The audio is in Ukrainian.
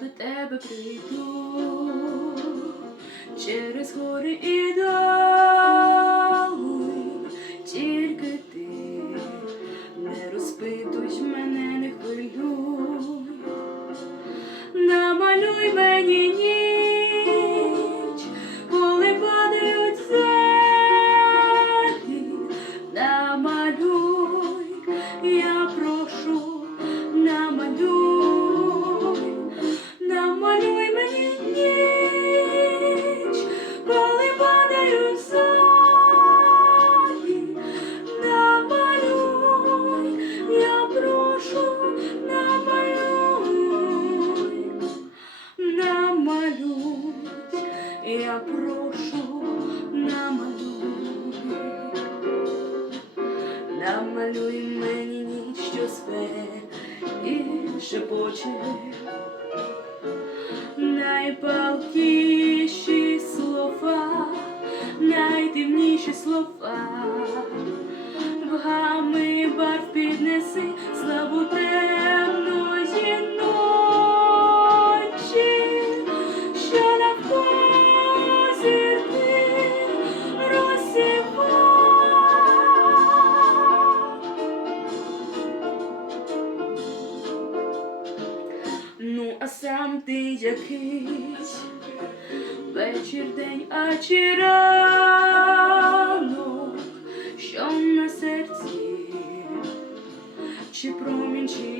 до тебе прийду. Через гори і доли, я прошу, намалюй. Намалюй мені ніч, що спе і шепоче. Найпалкіші слова, найтемніші слова, в гами барв піднеси славу темної а сам ти якийсь вечір, день, а чи ранок, що на серці, чи ні.